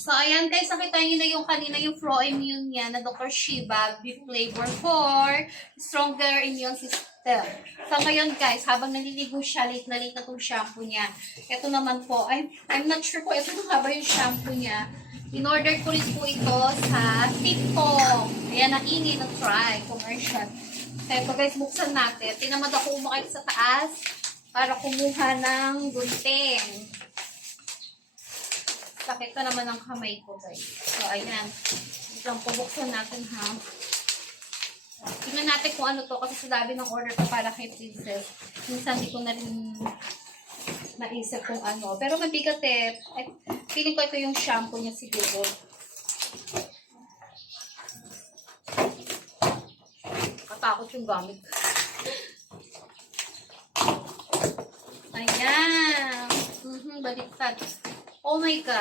So, ayan guys, nakita nyo na yung kanina yung Pro Immune niya na Dr. Shiba, Beef Flavor for Stronger Immune System. So, ngayon guys, habang naliligo siya, late na itong shampoo niya. Ito naman po, I'm not sure po, ito na ba yung shampoo niya. In-order ko rin po ito sa TikTok. Ayan, naini ng try, commercial. Ito guys, buksan natin. Tinamad ako umakit sa taas para kumuha ng gunting. Sakit ka naman ang kamay ko, guys. So, ayan. Isang pabuksan natin, ha? Tingnan natin kung ano to kasi sa dami ng order ko para kay Princess. Minsan hindi ko na rin naisip kung ano. Pero mabigat eh. Feeling ko ito yung shampoo niya siguro. Katakot yung gamit. Ayan. Baliktad. Oh my God.